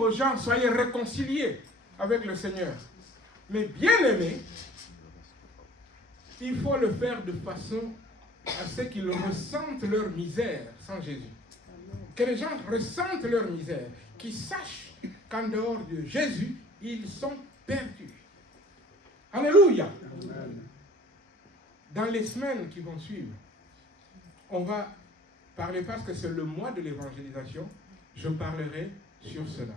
aux gens, soyez réconciliés avec le Seigneur. Mais bien aimé, il faut le faire de façon à ce qu'ils ressentent leur misère sans Jésus. Que les gens ressentent leur misère, qu'ils sachent qu'en dehors de Jésus, ils sont perdus. Alléluia. Amen. Dans les semaines qui vont suivre, on va parler, parce que c'est le mois de l'évangélisation, je parlerai sur cela.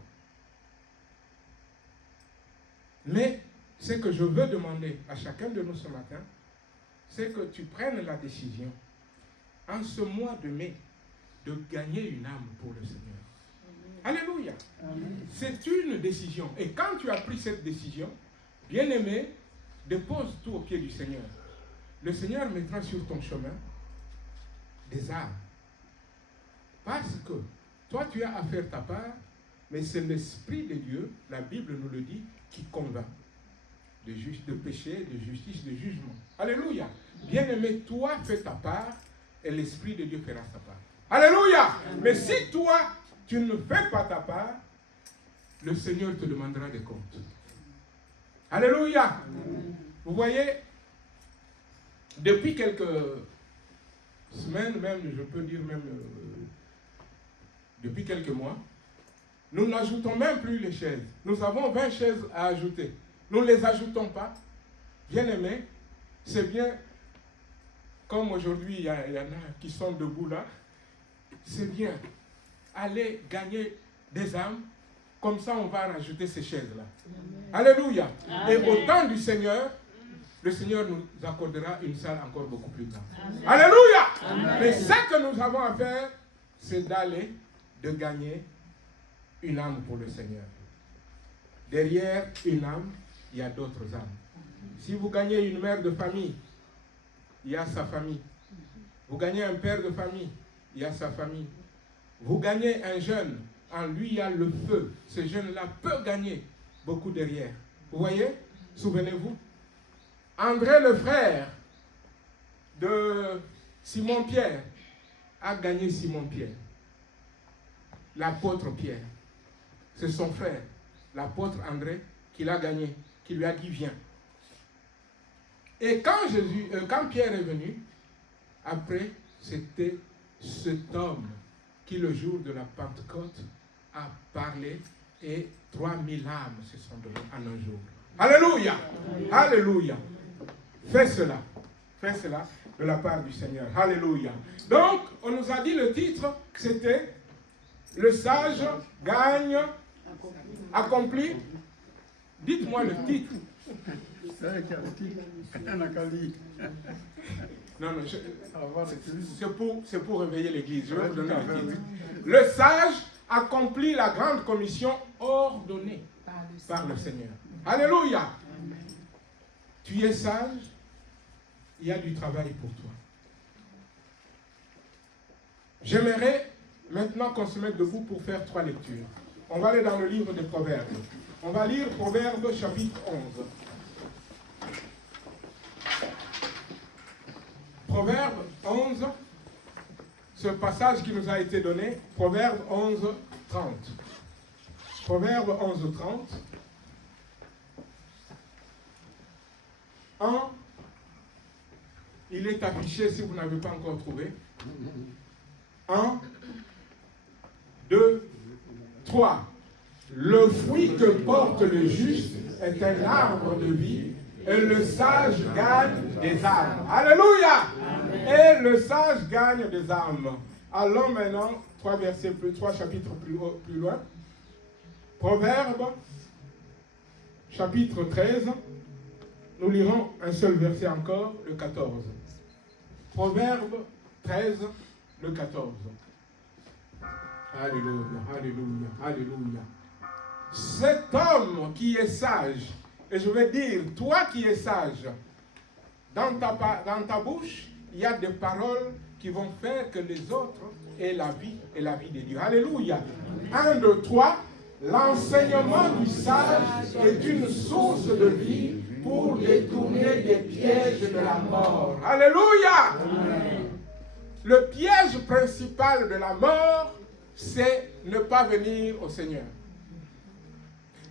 Mais ce que je veux demander à chacun de nous ce matin, c'est que tu prennes la décision, en ce mois de mai, de gagner une âme pour le Seigneur. Amen. Alléluia. Amen. C'est une décision. Et quand tu as pris cette décision, bien-aimé, dépose tout au pied du Seigneur. Le Seigneur mettra sur ton chemin des âmes. Parce que toi, tu as à faire ta part, mais c'est l'Esprit de Dieu, la Bible nous le dit, qui convainc de péché, de justice, de jugement. Alléluia. Bien-aimé, toi, fais ta part et l'Esprit de Dieu fera sa part. Alléluia. Amen. Mais si toi, tu ne fais pas ta part, le Seigneur te demandera des comptes. Alléluia. Amen. Vous voyez, depuis quelques semaines, même, je peux dire même depuis quelques mois, nous n'ajoutons même plus les chaises. Nous avons 20 chaises à ajouter. Nous ne les ajoutons pas. Bien aimé, c'est bien, comme aujourd'hui, il y en a qui sont debout là, c'est bien. Allez gagner des âmes, comme ça on va rajouter ces chaises-là. Alléluia. Amen. Et au temps du Seigneur, le Seigneur nous accordera une salle encore beaucoup plus grande. Amen. Alléluia. Amen. Mais ce que nous avons à faire, c'est d'aller, de gagner une âme pour le Seigneur. Derrière une âme, il y a d'autres âmes. Si vous gagnez une mère de famille, il y a sa famille. Vous gagnez un père de famille, il y a sa famille. Vous gagnez un jeune, en lui il y a le feu. Ce jeune-là peut gagner beaucoup derrière. Vous voyez? Souvenez-vous. André, le frère de Simon-Pierre, a gagné Simon-Pierre. L'apôtre Pierre. C'est son frère, l'apôtre André, qui l'a gagné, qui lui a dit viens. Et quand Pierre est venu, après, c'était cet homme qui, le jour de la Pentecôte, a parlé et 3000 âmes se sont données en un jour. Alléluia! Alléluia! Fais cela de la part du Seigneur. Alléluia! Donc, on nous a dit le titre, c'était le sage gagne, accomplit. Dites-moi le titre. Non, c'est pour réveiller l'église. Je vais vous donner le titre. Le sage accomplit la grande commission ordonnée par le Seigneur. Alléluia. Tu es sage, il y a du travail pour toi. J'aimerais maintenant qu'on se mette debout pour faire 3 lectures. On va aller dans le livre des Proverbes. On va lire Proverbes chapitre 11. Proverbe 11, ce passage qui nous a été donné, Proverbe 11, 30. Proverbe 11, 30. 1, il est affiché si vous n'avez pas encore trouvé. 1, 2, 3. Le fruit que porte le juste est un arbre de vie, et le sage gagne des âmes. Alléluia! Amen. Et le sage gagne des âmes. Allons maintenant 3 chapitres plus loin. Proverbe, chapitre 13. Nous lirons un seul verset encore, le 14. Proverbe 13, le 14. Alléluia, alléluia, alléluia. Cet homme qui est sage, et je vais dire, toi qui es sage, dans ta bouche, il y a des paroles qui vont faire que les autres aient la vie et la vie de Dieu. Alléluia. 1, 2, 3. L'enseignement du sage est une source de vie pour détourner des pièges de la mort. Alléluia. Amen. Le piège principal de la mort, c'est ne pas venir au Seigneur.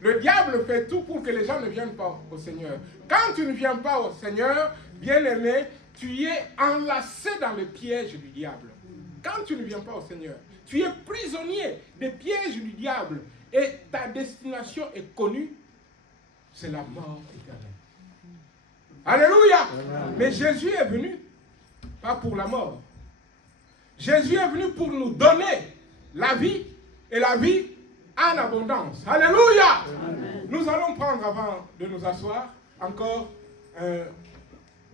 Le diable fait tout pour que les gens ne viennent pas au Seigneur. Quand tu ne viens pas au Seigneur, bien-aimé, tu es enlacé dans le piège du diable. Quand tu ne viens pas au Seigneur, tu es prisonnier des pièges du diable et ta destination est connue, c'est la mort éternelle. Alléluia! Amen. Mais Jésus est venu, pas pour la mort. Jésus est venu pour nous donner la vie et la vie en abondance. Alléluia! Amen. Nous allons prendre, avant de nous asseoir, encore un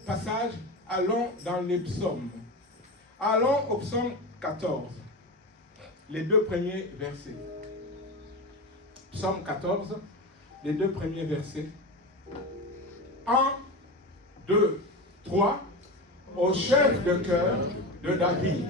passage. Allons dans les psaumes. Allons au psaume 14, les 2 premiers versets. Psaume 14, les 2 premiers versets. 1, 2, 3. Au chef de cœur de David.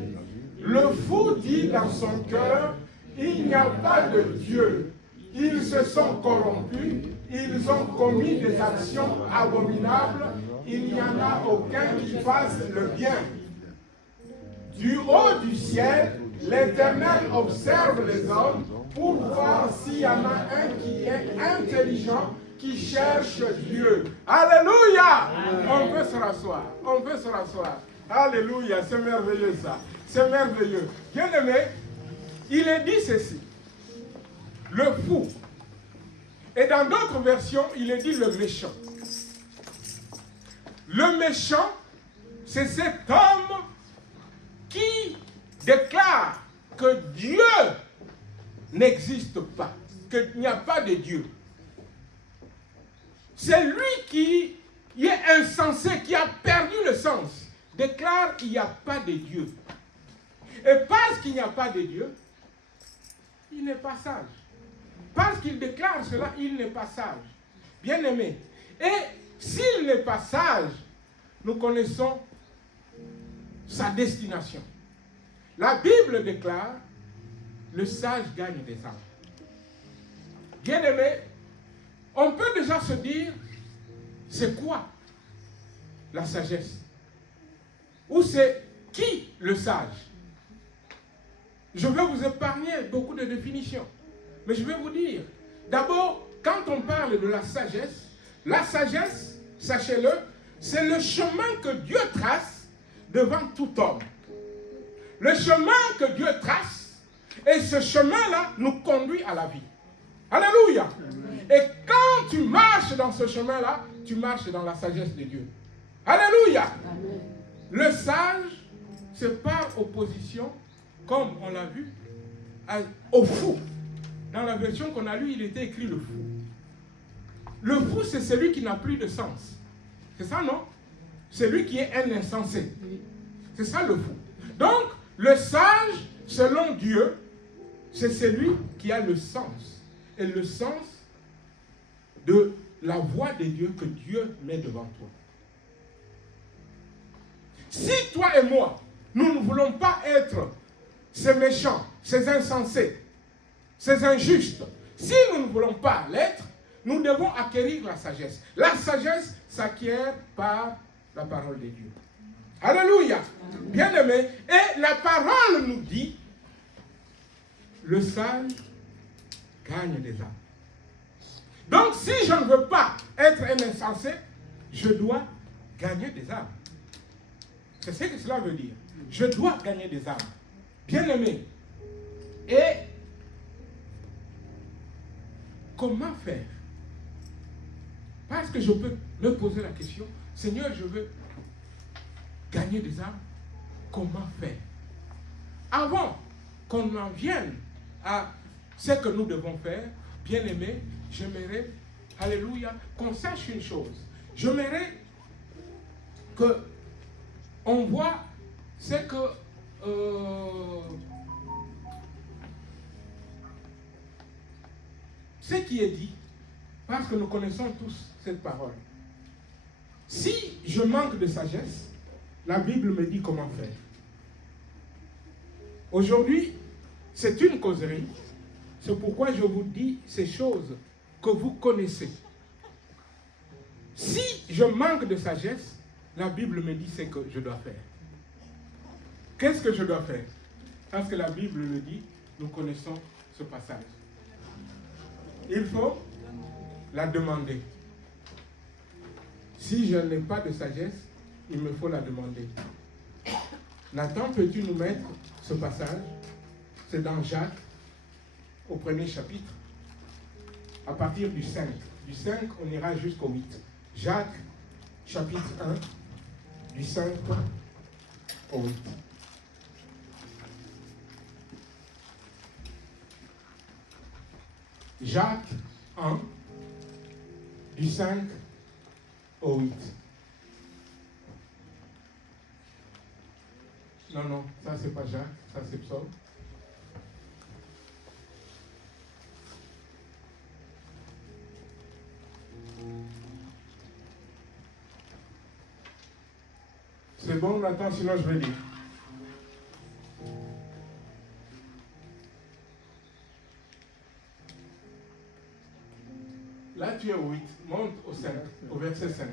Le fou dit dans son cœur, il n'y a pas de Dieu. Ils se sont corrompus, ils ont commis des actions abominables, il n'y en a aucun qui fasse le bien. Du haut du ciel, l'Éternel observe les hommes pour voir s'il y en a un qui est intelligent, qui cherche Dieu. Alléluia! On peut se rasseoir. On peut se rasseoir. Alléluia, c'est merveilleux ça. C'est merveilleux. Bien-aimé, il est dit ceci. Le fou. Et dans d'autres versions, il est dit le méchant. Le méchant, c'est cet homme qui déclare que Dieu n'existe pas, qu'il n'y a pas de Dieu. C'est lui qui est insensé, qui a perdu le sens, déclare qu'il n'y a pas de Dieu. Et parce qu'il n'y a pas de Dieu, il n'est pas sage. Parce qu'il déclare cela, il n'est pas sage. Bien-aimé. Et s'il n'est pas sage, nous connaissons sa destination. La Bible déclare, le sage gagne des âmes. Bien-aimé, on peut déjà se dire, c'est quoi la sagesse? Ou c'est qui le sage? Je vais vous épargner beaucoup de définitions. Mais je vais vous dire, d'abord, quand on parle de la sagesse, sachez-le, c'est le chemin que Dieu trace devant tout homme. Le chemin que Dieu trace, et ce chemin-là nous conduit à la vie. Alléluia! Et quand tu marches dans ce chemin-là, tu marches dans la sagesse de Dieu. Alléluia! Le sage, c'est par opposition, comme on l'a vu, au fou. Dans la version qu'on a lue, il était écrit le fou. Le fou, c'est celui qui n'a plus de sens. C'est ça, non? C'est lui qui est un insensé. C'est ça le fou. Donc, le sage, selon Dieu, c'est celui qui a le sens. Et le sens de la voix de Dieu que Dieu met devant toi. Si toi et moi, nous ne voulons pas être ces méchants, ces insensés, ces injustes, si nous ne voulons pas l'être, nous devons acquérir la sagesse. La sagesse s'acquiert par la parole de Dieu. Alléluia. Bien-aimé. Et la parole nous dit, le sage gagne des âmes. Donc si je ne veux pas être un insensé, je dois gagner des âmes. C'est ce que cela veut dire. Je dois gagner des âmes. Bien-aimé. Et comment faire? Parce que je peux me poser la question, Seigneur, je veux gagner des âmes. Comment faire? Avant qu'on en vienne à ce que nous devons faire, bien-aimé, j'aimerais, alléluia, qu'on sache une chose. J'aimerais que on voit ce que ce qui est dit, parce que nous connaissons tous cette parole. Si je manque de sagesse, la Bible me dit comment faire. Aujourd'hui, c'est une causerie. C'est pourquoi je vous dis ces choses que vous connaissez. Si je manque de sagesse, la Bible me dit ce que je dois faire. Qu'est-ce que je dois faire? Parce que la Bible le dit, nous connaissons ce passage. Il faut la demander. Si je n'ai pas de sagesse, il me faut la demander. Nathan, peux-tu nous mettre ce passage? C'est dans Jacques, au premier chapitre, à partir du 5. Du 5, on ira jusqu'au 8. Jacques, chapitre 1, du 5 au 8. Jacques 1, du 5 au 8. Non, ça c'est pas Jacques, ça c'est Psaume. C'est bon, Nathan, sinon je vais lire. Là, tu es au 8. Monte au 5, au verset 5.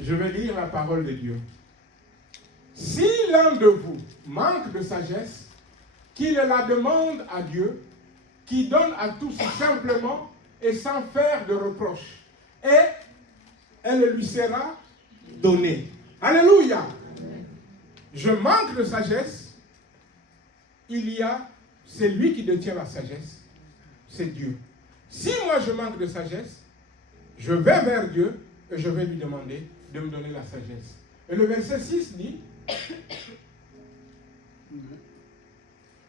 Je vais lire la parole de Dieu. Si l'un de vous manque de sagesse, qu'il la demande à Dieu, qui donne à tous simplement et sans faire de reproche. Et elle lui sera donnée. Alléluia. Je manque de sagesse. C'est lui qui détient la sagesse. C'est Dieu. Si moi je manque de sagesse, je vais vers Dieu et je vais lui demander de me donner la sagesse. Et le verset 6 dit,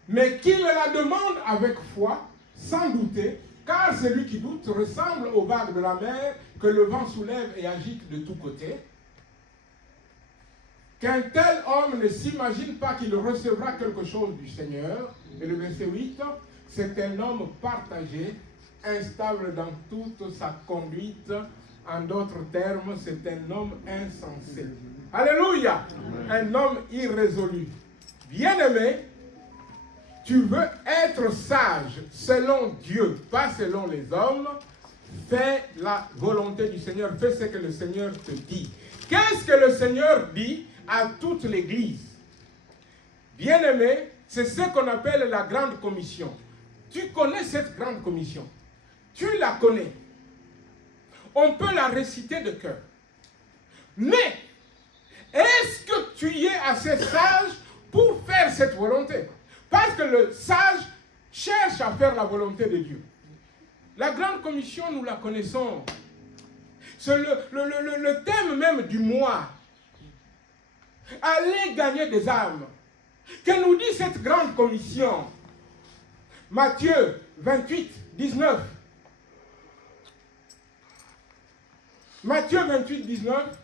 mais qu'il la demande avec foi, sans douter, car celui qui doute ressemble aux vagues de la mer que le vent soulève et agite de tous côtés. Qu'un tel homme ne s'imagine pas qu'il recevra quelque chose du Seigneur. Et le verset 8, c'est un homme partagé, instable dans toute sa conduite. En d'autres termes, c'est un homme insensé. Alléluia! Un homme irrésolu. Bien-aimé, tu veux être sage selon Dieu, pas selon les hommes. Fais la volonté du Seigneur, fais ce que le Seigneur te dit. Qu'est-ce que le Seigneur dit à toute l'Église? Bien-aimé, c'est ce qu'on appelle la grande commission. Tu connais cette grande commission. Tu la connais. On peut la réciter de cœur. Mais, est-ce que tu es assez sage pour faire cette volonté? Parce que le sage cherche à faire la volonté de Dieu. La grande commission, nous la connaissons. C'est le thème même du mois. Allez gagner des âmes. Que nous dit cette grande commission? Matthieu 28, 19. Matthieu 28, 19.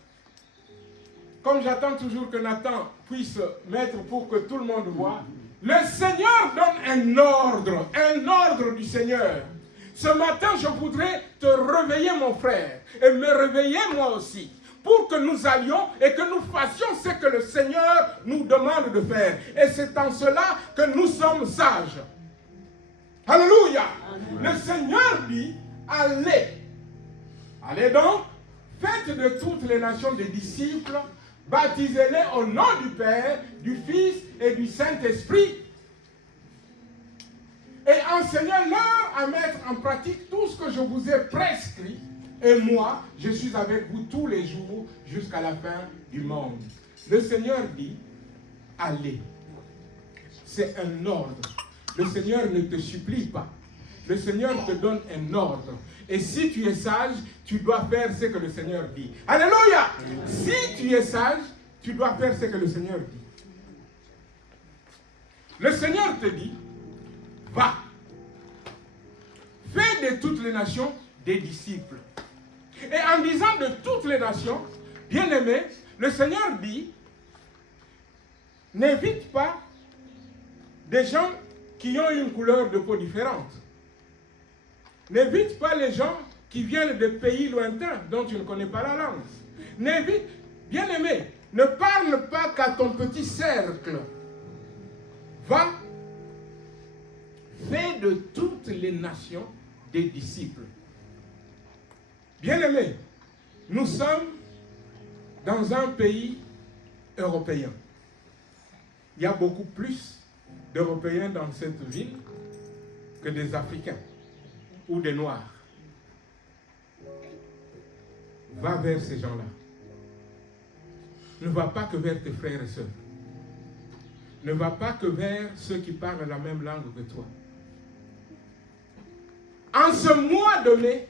Comme j'attends toujours que Nathan puisse mettre pour que tout le monde voit. Le Seigneur donne un ordre du Seigneur. Ce matin, je voudrais te réveiller, mon frère, et me réveiller moi aussi, pour que nous allions et que nous fassions ce que le Seigneur nous demande de faire. Et c'est en cela que nous sommes sages. Alléluia. Amen. Le Seigneur dit, allez. Allez donc, faites de toutes les nations des disciples, baptisez-les au nom du Père, du Fils et du Saint-Esprit. Et enseignez-leur à mettre en pratique tout ce que je vous ai prescrit. Et moi, je suis avec vous tous les jours jusqu'à la fin du monde. Le Seigneur dit, allez. C'est un ordre. Le Seigneur ne te supplie pas. Le Seigneur te donne un ordre. Et si tu es sage, tu dois faire ce que le Seigneur dit. Alléluia! Si tu es sage, tu dois faire ce que le Seigneur dit. Le Seigneur te dit, va. Fais de toutes les nations des disciples. Et en disant de toutes les nations, bien-aimés, le Seigneur dit, n'invite pas des gens qui ont une couleur de peau différente. N'invite pas les gens qui viennent de pays lointains dont tu ne connais pas la langue. N'invite, bien-aimé, ne parle pas qu'à ton petit cercle. Va, fais de toutes les nations des disciples. Bien-aimé, nous sommes dans un pays européen. Il y a beaucoup plus d'Européens dans cette ville que des Africains ou des Noirs. Va vers ces gens-là. Ne va pas que vers tes frères et sœurs. Ne va pas que vers ceux qui parlent la même langue que toi. En ce mois de mai,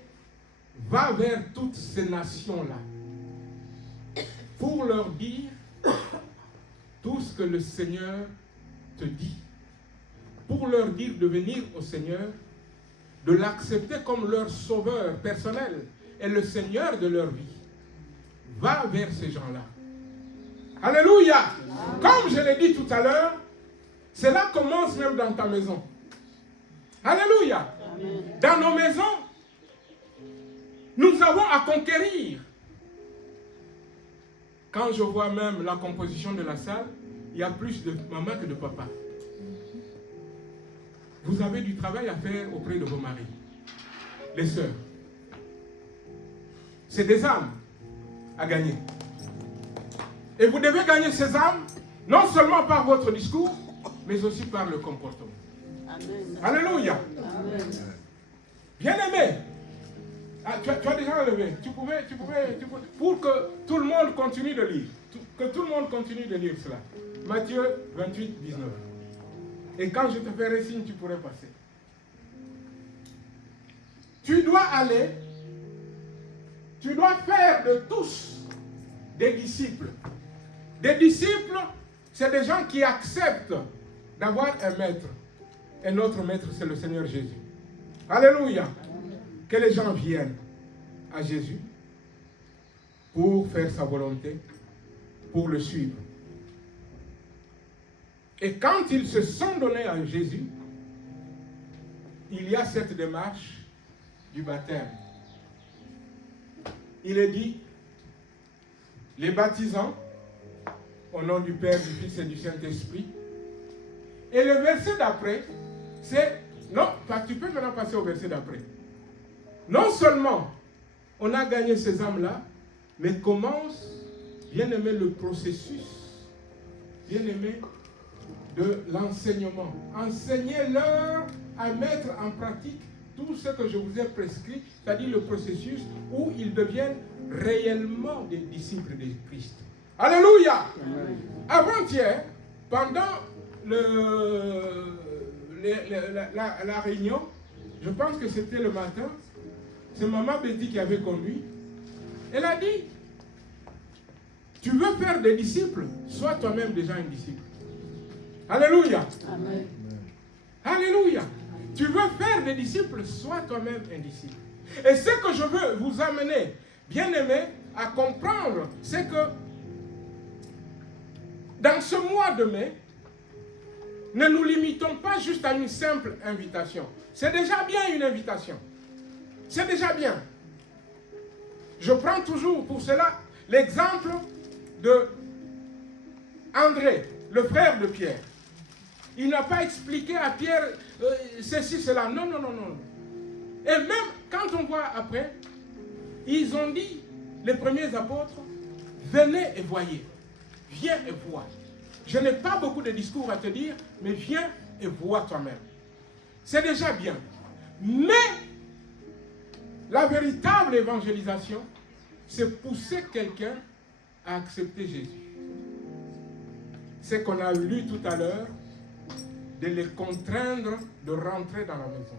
va vers toutes ces nations-là pour leur dire tout ce que le Seigneur te dit. Pour leur dire de venir au Seigneur, de l'accepter comme leur sauveur personnel et le Seigneur de leur vie. Va vers ces gens-là. Alléluia! Amen. Comme je l'ai dit tout à l'heure, cela commence même dans ta maison. Alléluia! Amen. Dans nos maisons, nous avons à conquérir. Quand je vois même la composition de la salle, il y a plus de maman que de papa. Vous avez du travail à faire auprès de vos maris, les sœurs. C'est des âmes à gagner. Et vous devez gagner ces âmes, non seulement par votre discours, mais aussi par le comportement. Amen. Alléluia. Amen. Bien-aimé, tu as déjà enlevé. Tu pouvais, pour que tout le monde continue de lire. Que tout le monde continue de lire cela. Matthieu 28, 19. Et quand je te ferai signe, tu pourrais passer. Tu dois aller, tu dois faire de tous des disciples. Des disciples, c'est des gens qui acceptent d'avoir un maître. Et notre maître, c'est le Seigneur Jésus. Alléluia. Que les gens viennent à Jésus pour faire sa volonté, pour le suivre. Et quand ils se sont donnés à Jésus, il y a cette démarche du baptême. Il est dit, les baptisants, au nom du Père, du Fils et du Saint-Esprit. Et le verset d'après, c'est, non, tu peux maintenant passer au verset d'après. Non seulement on a gagné ces âmes-là, mais commence, bien aimé, le processus, bien aimé, de l'enseignement. Enseignez-leur à mettre en pratique tout ce que je vous ai prescrit, c'est-à-dire le processus où ils deviennent réellement des disciples de Christ. Alléluia! Amen. Avant-hier, pendant la réunion, je pense que c'était le matin, c'est Maman Betty qui avait conduit. Elle a dit, tu veux faire des disciples, sois toi-même déjà un disciple. Alléluia. Amen. Alléluia. Tu veux faire des disciples, sois toi-même un disciple. Et ce que je veux vous amener, bien-aimés, à comprendre, c'est que dans ce mois de mai, ne nous limitons pas juste à une simple invitation. C'est déjà bien une invitation. C'est déjà bien. Je prends toujours pour cela l'exemple de André, le frère de Pierre. Il n'a pas expliqué à Pierre ceci, cela. Non, non, non, non. Et même quand on voit après, ils ont dit, les premiers apôtres, venez et voyez. Viens et vois. Je n'ai pas beaucoup de discours à te dire, mais viens et vois toi-même. C'est déjà bien. Mais la véritable évangélisation, c'est pousser quelqu'un à accepter Jésus. C'est qu'on a lu tout à l'heure, de les contraindre de rentrer dans la maison.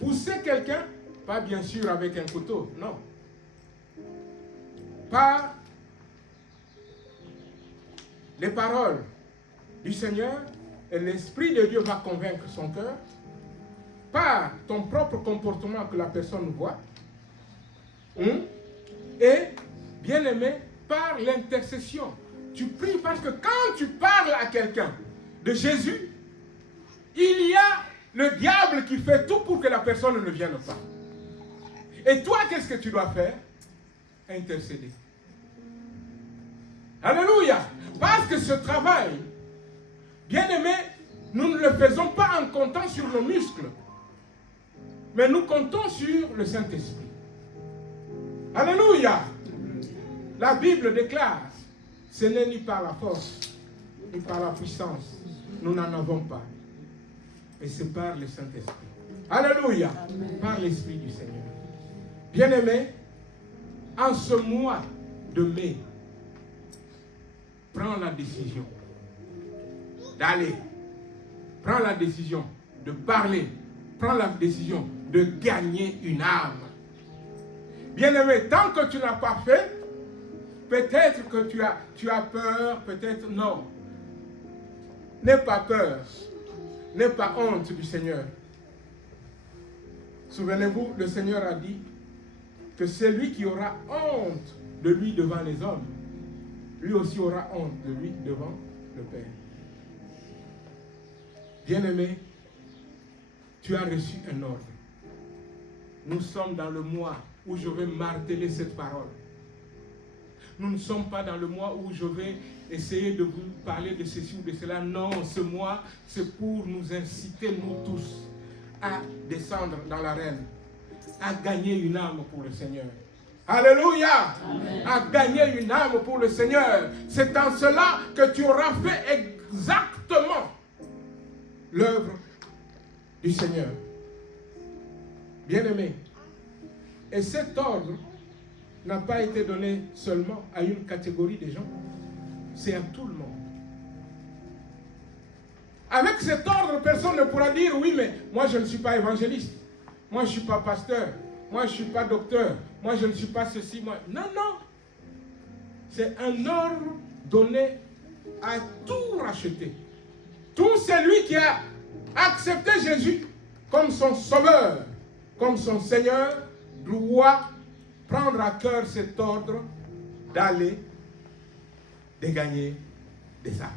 Pousser quelqu'un, pas bien sûr avec un couteau, non. Par les paroles du Seigneur, et l'Esprit de Dieu va convaincre son cœur, par ton propre comportement que la personne voit, et, bien aimé, par l'intercession. Tu pries parce que quand tu parles à quelqu'un de Jésus, il y a le diable qui fait tout pour que la personne ne vienne pas. Et toi, qu'est-ce que tu dois faire? Intercéder. Alléluia! Parce que ce travail, bien aimé, nous ne le faisons pas en comptant sur nos muscles, mais nous comptons sur le Saint-Esprit. Alléluia! La Bible déclare, ce n'est ni par la force, ni par la puissance, nous n'en avons pas, Et c'est par le Saint-Esprit. Alléluia. Par l'Esprit du Seigneur. Bien-aimés, en ce mois de mai, prends la décision d'aller. Prends la décision de parler. Prends la décision de gagner une âme. Bien-aimé, tant que tu n'as pas fait, peut-être que tu as peur, peut-être non. N'aie pas peur. N'aie pas honte du Seigneur. Souvenez-vous, le Seigneur a dit que celui qui aura honte de lui devant les hommes, lui aussi aura honte de lui devant le Père. Bien-aimé, tu as reçu un ordre. Nous sommes dans le mois où je vais marteler cette parole. Nous ne sommes pas dans le mois où je vais essayer de vous parler de ceci ou de cela. Non, ce mois, c'est pour nous inciter, nous tous, à descendre dans l'arène, à gagner une âme pour le Seigneur. Alléluia! Amen. À gagner une âme pour le Seigneur. C'est en cela que tu auras fait exactement l'œuvre du Seigneur. Bien-aimé, et cet ordre n'a pas été donné seulement à une catégorie de gens, c'est à tout le monde. Avec cet ordre, personne ne pourra dire, oui, mais moi je ne suis pas évangéliste, moi je ne suis pas pasteur, moi je ne suis pas docteur, moi je ne suis pas ceci, moi... Non, non. C'est un ordre donné à tout racheter. Tout celui qui a accepté Jésus comme son sauveur, comme son Seigneur, doit prendre à cœur cet ordre d'aller, de gagner des âmes.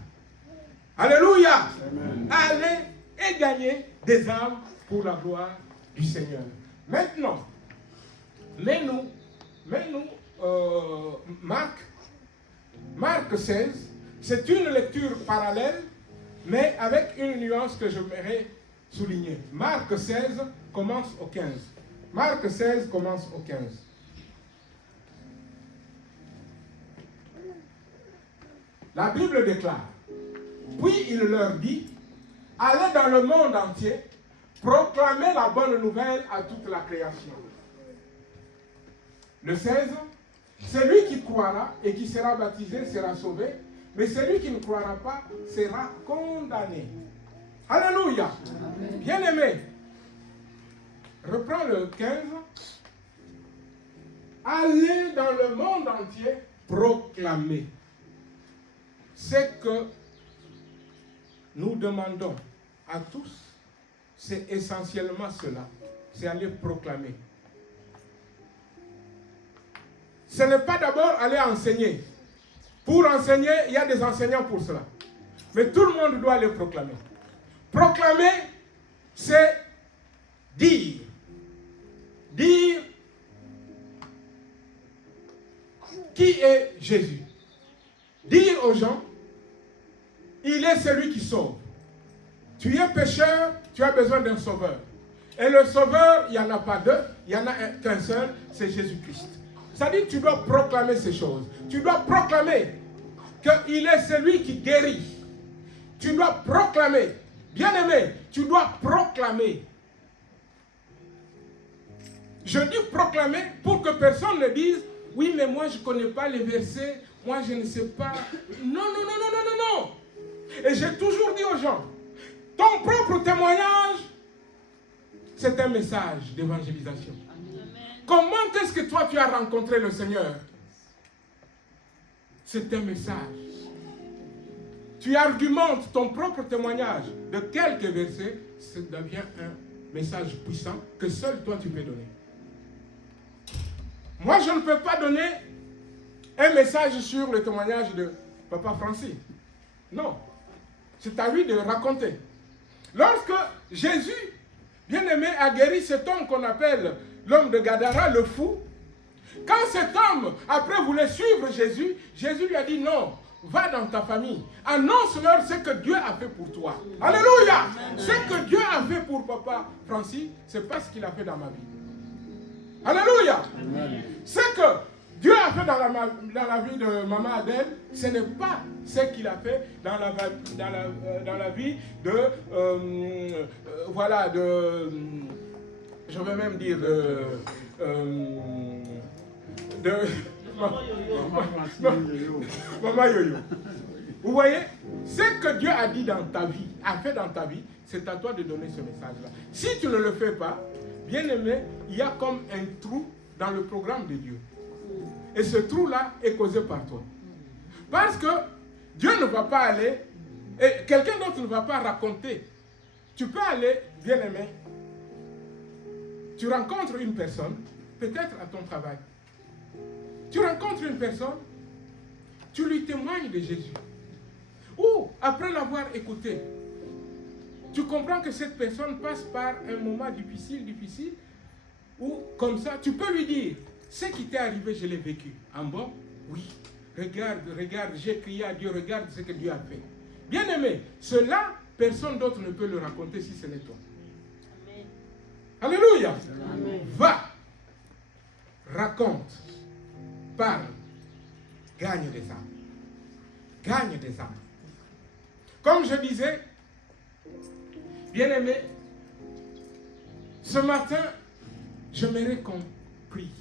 Alléluia! Amen. Aller et gagner des âmes pour la gloire du Seigneur. Maintenant, mets-nous Marc 16, c'est une lecture parallèle, mais avec une nuance que j'aimerais souligner. Marc 16 commence au 15. Marc 16 commence au 15. La Bible déclare, puis il leur dit, allez dans le monde entier, proclamez la bonne nouvelle à toute la création. Le 16, celui qui croira et qui sera baptisé sera sauvé, mais celui qui ne croira pas sera condamné. Alléluia. Bien-aimé, reprends le 15. Allez dans le monde entier, proclamer. C'est que nous demandons à tous, c'est essentiellement cela, c'est aller proclamer. Ce n'est pas d'abord aller enseigner. Pour enseigner, il y a des enseignants pour cela. Mais tout le monde doit aller proclamer. Proclamer, c'est dire. Dire qui est Jésus. Dire aux gens, il est celui qui sauve. Tu es pécheur, tu as besoin d'un sauveur. Et le sauveur, il n'y en a pas deux, il n'y en a qu'un seul, c'est Jésus-Christ. C'est-à-dire que tu dois proclamer ces choses. Tu dois proclamer qu'il est celui qui guérit. Tu dois proclamer. Bien-aimé, tu dois proclamer. Je dis proclamer pour que personne ne dise, oui, mais moi je ne connais pas les versets, moi je ne sais pas. Non, non, non, non, non, non, non. Et j'ai toujours dit aux gens, ton propre témoignage, c'est un message d'évangélisation. Comment est-ce que toi tu as rencontré le Seigneur? C'est un message. Tu argumentes ton propre témoignage de quelques versets, ça devient un message puissant que seul toi tu peux donner. Moi je ne peux pas donner un message sur le témoignage de Papa Francis. Non. C'est à lui de raconter. Lorsque Jésus, bien-aimé, a guéri cet homme qu'on appelle l'homme de Gadara, le fou, quand cet homme, après, voulait suivre Jésus, Jésus lui a dit non, va dans ta famille, annonce-leur ce que Dieu a fait pour toi. Alléluia! Ce que Dieu a fait pour Papa Francis, c'est pas ce qu'il a fait dans ma vie. Alléluia! C'est que Dieu a fait dans la vie de maman Adèle, ce n'est pas ce qu'il a fait dans la vie de, voilà, de, je vais même dire, Maman Yoyo. Vous voyez, ce que Dieu a dit dans ta vie, a fait dans ta vie, c'est à toi de donner ce message-là. Si tu ne le fais pas, bien aimé, il y a comme un trou dans le programme de Dieu. Et ce trou-là est causé par toi. Parce que Dieu ne va pas aller, et quelqu'un d'autre ne va pas raconter. Tu peux aller, bien aimé, tu rencontres une personne, peut-être à ton travail. Tu rencontres une personne, tu lui témoignes de Jésus. Ou, après l'avoir écouté, tu comprends que cette personne passe par un moment difficile, ou comme ça, tu peux lui dire, ce qui t'est arrivé, je l'ai vécu. En bon, oui. Regarde, j'ai crié à Dieu, regarde ce que Dieu a fait. Bien aimé, cela, personne d'autre ne peut le raconter si ce n'est toi. Amen. Alléluia. Amen. Va, raconte, parle, gagne des âmes. Gagne des âmes. Comme je disais, bien aimé, ce matin, j'aimerais qu'on prie.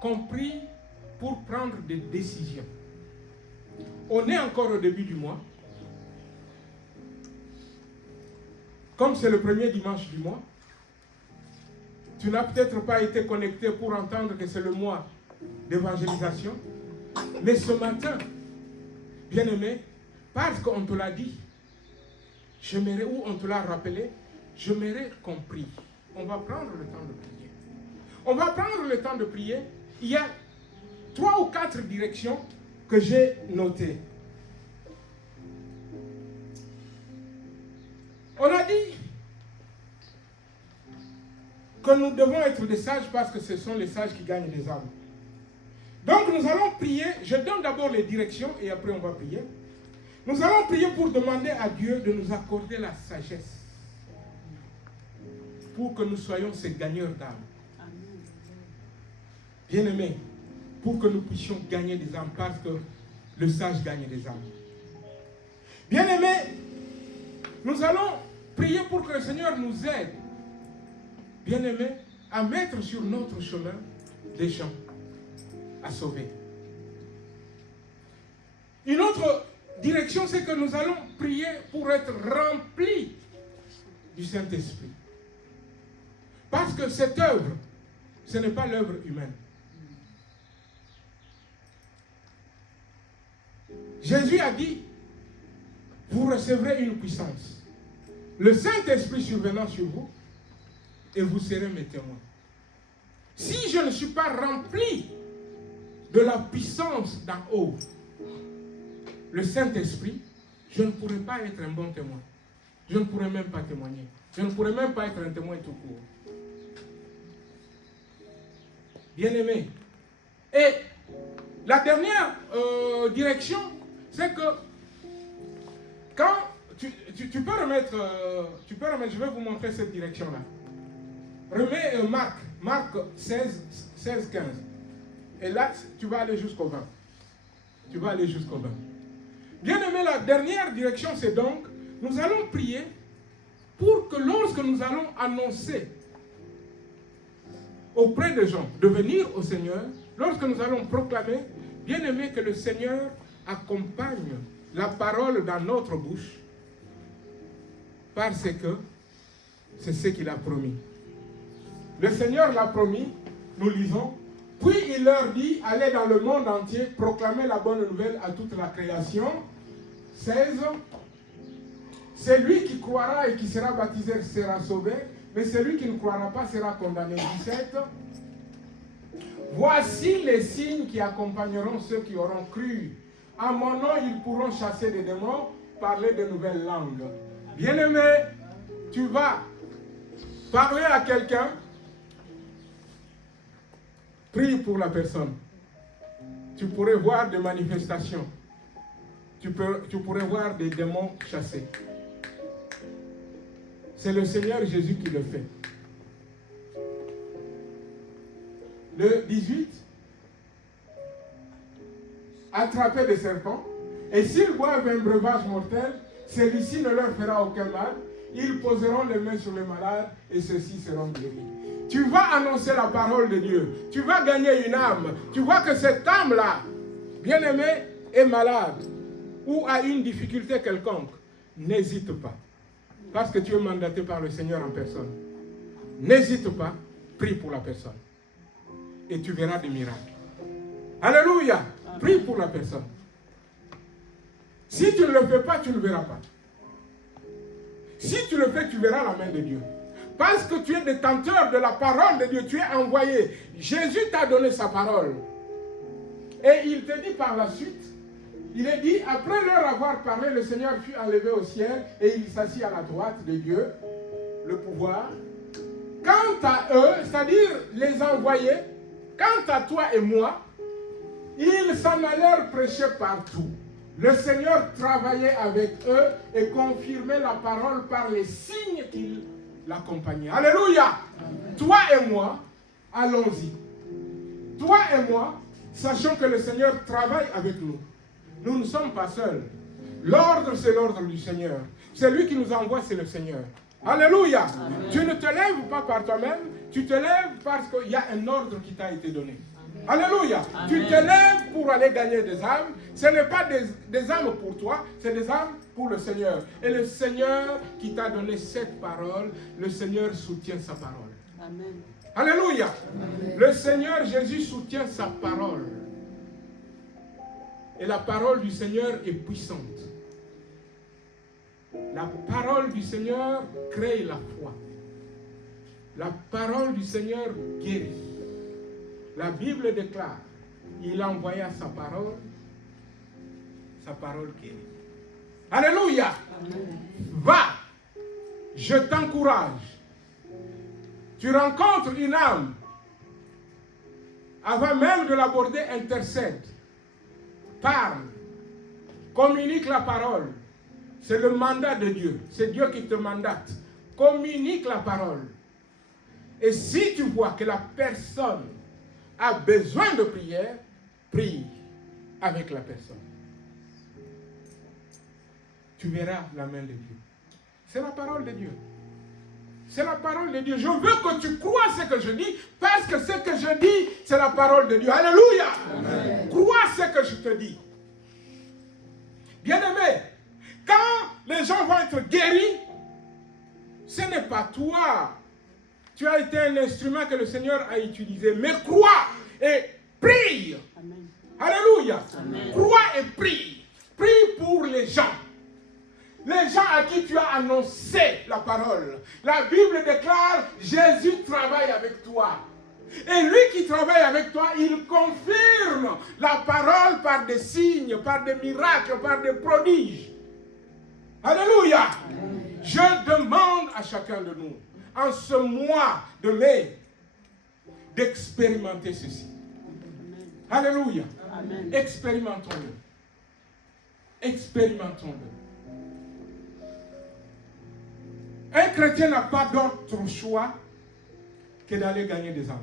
Qu'on prie pour prendre des décisions. On est encore au début du mois. Comme c'est le premier dimanche du mois, tu n'as peut-être pas été connecté pour entendre que c'est le mois d'évangélisation. Mais ce matin, bien aimé, parce qu'on te l'a dit, j'aimerais, ou on te l'a rappelé, j'aimerais qu'on prie. On va prendre le temps de prier. On va prendre le temps de prier. Il y a 3 ou 4 directions que j'ai notées. On a dit que nous devons être des sages parce que ce sont les sages qui gagnent des âmes. Donc nous allons prier. Je donne d'abord les directions et après on va prier. Nous allons prier pour demander à Dieu de nous accorder la sagesse pour que nous soyons ces gagneurs d'âmes. Bien-aimés, pour que nous puissions gagner des âmes, parce que le sage gagne des âmes. Bien-aimés, nous allons prier pour que le Seigneur nous aide, bien-aimés, à mettre sur notre chemin des gens à sauver. Une autre direction, c'est que nous allons prier pour être remplis du Saint-Esprit. Parce que cette œuvre, ce n'est pas l'œuvre humaine. Jésus a dit, vous recevrez une puissance. Le Saint-Esprit survenant sur vous, et vous serez mes témoins. Si je ne suis pas rempli de la puissance d'en haut, le Saint-Esprit, je ne pourrais pas être un bon témoin. Je ne pourrais même pas témoigner. Je ne pourrais même pas être un témoin tout court. Bien-aimé. Et la dernière direction, c'est que quand tu peux remettre, je vais vous montrer cette direction-là. Remets Marc 16, 15. Et là, tu vas aller jusqu'au 20. Tu vas aller jusqu'au 20. Bien-aimé, la dernière direction, c'est donc, nous allons prier pour que lorsque nous allons annoncer auprès des gens de venir au Seigneur, lorsque nous allons proclamer, bien-aimé, que le Seigneur accompagne la parole dans notre bouche, parce que c'est ce qu'il a promis. Le Seigneur l'a promis, nous lisons, puis il leur dit, allez dans le monde entier, proclamer la bonne nouvelle à toute la création. 16, celui qui croira et qui sera baptisé sera sauvé, mais celui qui ne croira pas sera condamné. 17, voici les signes qui accompagneront ceux qui auront cru. À mon nom, ils pourront chasser des démons, parler de nouvelles langues. Bien-aimé, tu vas parler à quelqu'un, prie pour la personne. Tu pourrais voir des manifestations. Tu pourrais voir des démons chassés. C'est le Seigneur Jésus qui le fait. Le 18, attraper des serpents. Et s'ils boivent un breuvage mortel, celui-ci ne leur fera aucun mal. Ils poseront les mains sur les malades et ceux-ci seront guéris. Tu vas annoncer la parole de Dieu. Tu vas gagner une âme. Tu vois que cette âme-là, bien-aimée, est malade ou a une difficulté quelconque. N'hésite pas. Parce que tu es mandaté par le Seigneur en personne. N'hésite pas. Prie pour la personne. Et tu verras des miracles. Alléluia. Prie pour la personne. Si tu ne le fais pas, tu ne verras pas. Si tu le fais, tu verras la main de Dieu. Parce que tu es détenteur de la parole de Dieu, tu es envoyé. Jésus t'a donné sa parole. Et il te dit par la suite, il est dit, après leur avoir parlé, le Seigneur fut enlevé au ciel et il s'assit à la droite de Dieu, le pouvoir. Quant à eux, c'est-à-dire les envoyés, quant à toi et moi, ils s'en allèrent prêcher partout. Le Seigneur travaillait avec eux et confirmait la parole par les signes qui l'accompagnaient. Alléluia! Amen. Toi et moi, allons-y. Toi et moi, sachons que le Seigneur travaille avec nous. Nous ne sommes pas seuls. L'ordre, c'est l'ordre du Seigneur. C'est lui qui nous envoie, c'est le Seigneur. Alléluia! Amen. Tu ne te lèves pas par toi-même, tu te lèves parce qu'il y a un ordre qui t'a été donné. Alléluia. Amen. Tu te lèves pour aller gagner des âmes. Ce n'est pas des âmes pour toi, c'est des âmes pour le Seigneur. Et le Seigneur qui t'a donné cette parole, le Seigneur soutient sa parole. Amen. Alléluia. Amen. Le Seigneur Jésus soutient sa parole. Et la parole du Seigneur est puissante. La parole du Seigneur crée la foi. La parole du Seigneur guérit. La Bible déclare, il envoya sa parole guérit. Alléluia. Amen. Va, je t'encourage. Tu rencontres une âme, avant même de l'aborder, intercède. Parle, communique la parole. C'est le mandat de Dieu. C'est Dieu qui te mandate. Communique la parole. Et si tu vois que la personne a besoin de prière, prie avec la personne. Tu verras la main de Dieu. C'est la parole de Dieu. C'est la parole de Dieu. Je veux que tu crois ce que je dis, parce que ce que je dis, c'est la parole de Dieu. Alléluia. Amen. Crois ce que je te dis. Bien-aimé, quand les gens vont être guéris, ce n'est pas toi. Tu as été un instrument que le Seigneur a utilisé. Mais crois et prie. Amen. Alléluia. Amen. Crois et prie. Prie pour les gens. Les gens à qui tu as annoncé la parole. La Bible déclare, Jésus travaille avec toi. Et lui qui travaille avec toi, il confirme la parole par des signes, par des miracles, par des prodiges. Alléluia. Amen. Je demande à chacun de nous, en ce mois de mai, d'expérimenter ceci. Amen. Alléluia. Amen. Expérimentons-le. Expérimentons-le. Un chrétien n'a pas d'autre choix que d'aller gagner des âmes.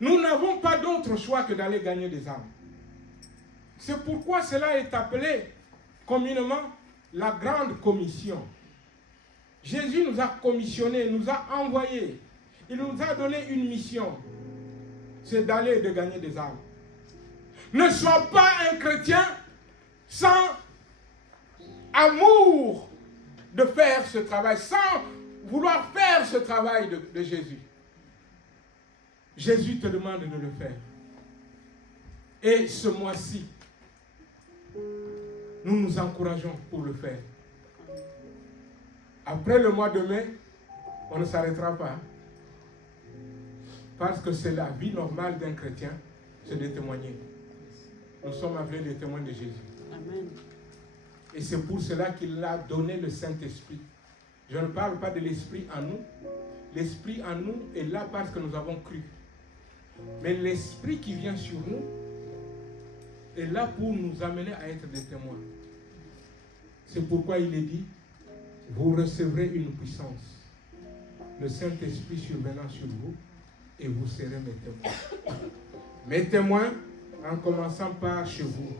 Nous n'avons pas d'autre choix que d'aller gagner des âmes. C'est pourquoi cela est appelé communément la grande commission. Jésus nous a commissionnés, nous a envoyés. Il nous a donné une mission. C'est d'aller et de gagner des âmes. Ne sois pas un chrétien sans amour de faire ce travail, sans vouloir faire ce travail de Jésus. Jésus te demande de le faire. Et ce mois-ci, nous nous encourageons pour le faire. Après le mois de mai, on ne s'arrêtera pas. Parce que c'est la vie normale d'un chrétien, c'est de témoigner. Nous sommes appelés les témoins de Jésus. Amen. Et c'est pour cela qu'il a donné le Saint-Esprit. Je ne parle pas de l'Esprit en nous. L'Esprit en nous est là parce que nous avons cru. Mais l'Esprit qui vient sur nous est là pour nous amener à être des témoins. C'est pourquoi il est dit, vous recevrez une puissance. Le Saint-Esprit survenant sur vous et vous serez mes témoins. mes témoins, en commençant par chez vous,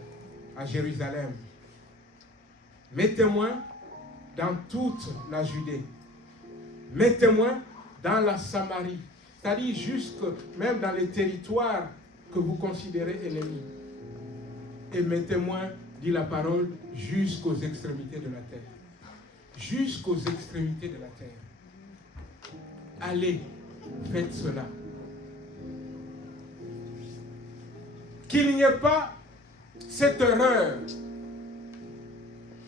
à Jérusalem. Mes témoins dans toute la Judée. Mes témoins dans la Samarie. C'est-à-dire jusque même dans les territoires que vous considérez ennemis. Et mes témoins, dit la parole, jusqu'aux extrémités de la terre. Jusqu'aux extrémités de la terre. Allez, faites cela. Qu'il n'y ait pas cette erreur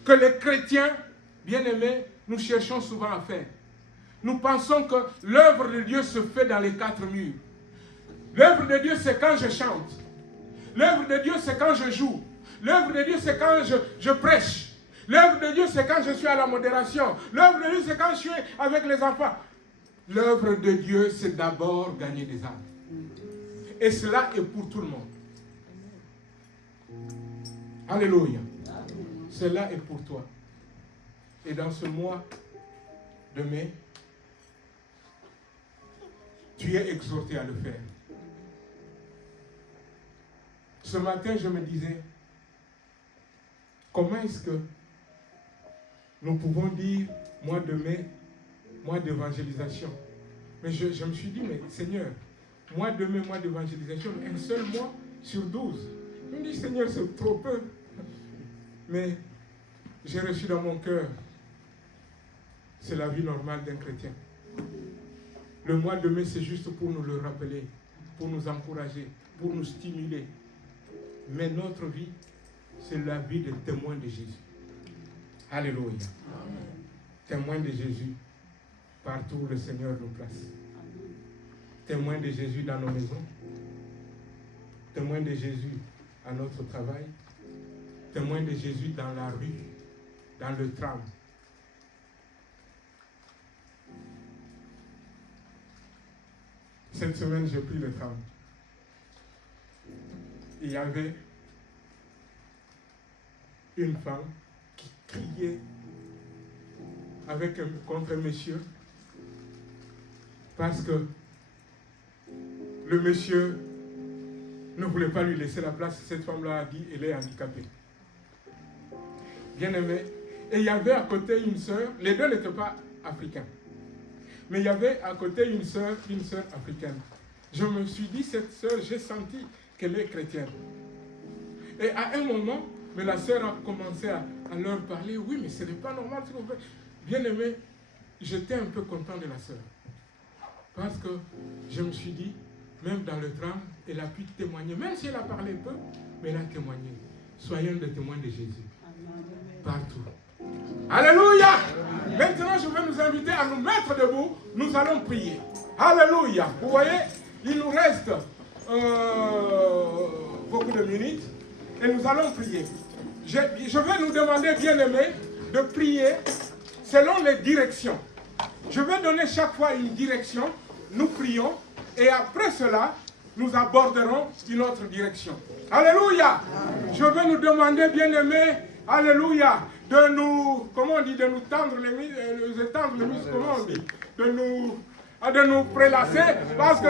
que les chrétiens, bien-aimés, nous cherchons souvent à faire. Nous pensons que l'œuvre de Dieu se fait dans les quatre murs. L'œuvre de Dieu, c'est quand je chante. L'œuvre de Dieu, c'est quand je joue. L'œuvre de Dieu, c'est quand je prêche. L'œuvre de Dieu, c'est quand je suis à la modération. L'œuvre de Dieu, c'est quand je suis avec les enfants. L'œuvre de Dieu, c'est d'abord gagner des âmes. Et cela est pour tout le monde. Alléluia. Cela est pour toi. Et dans ce mois de mai, tu es exhorté à le faire. Ce matin, je me disais, comment est-ce que nous pouvons dire mois de mai, mois d'évangélisation? Mais je me suis dit, mais Seigneur, mois de mai, mois d'évangélisation, un seul mois sur 12. Je me dis, Seigneur, c'est trop peu. Mais j'ai reçu dans mon cœur, c'est la vie normale d'un chrétien. Le mois de mai, c'est juste pour nous le rappeler, pour nous encourager, pour nous stimuler. Mais notre vie, c'est la vie de témoins de Jésus. Alléluia. Témoins de Jésus, partout où le Seigneur nous place. Témoins de Jésus dans nos maisons. Témoins de Jésus à notre travail. Témoins de Jésus dans la rue, dans le tram. Cette semaine, j'ai pris le tram. Il y avait une femme qui criait contre un monsieur parce que le monsieur ne voulait pas lui laisser la place. Cette femme-là a dit qu'elle est handicapée. Bien aimé. Et il y avait à côté une sœur, les deux n'étaient pas africains. Mais il y avait à côté une sœur africaine. Je me suis dit, cette sœur, j'ai senti qu'elle est chrétienne. Et à un moment, mais la sœur a commencé à leur parler. Oui, mais ce n'est pas normal ce qu'on fait. Bien aimé, j'étais un peu content de la sœur. Parce que je me suis dit, même dans le tram, elle a pu témoigner. Même si elle a parlé peu, mais elle a témoigné. Soyons des témoins de Jésus. Partout. Alléluia. Maintenant, je vais nous inviter à nous mettre debout. Nous allons prier. Alléluia. Vous voyez, il nous reste beaucoup de minutes. Et nous allons prier. Je vais nous demander, bien-aimés, de prier selon les directions. Je vais donner chaque fois une direction. Nous prions. Et après cela, nous aborderons une autre direction. Alléluia. Amen. Je vais nous demander, bien-aimés, alléluia, de nous, comment on dit, de nous tendre les muscles, comment on dit, de nous prélasser, parce que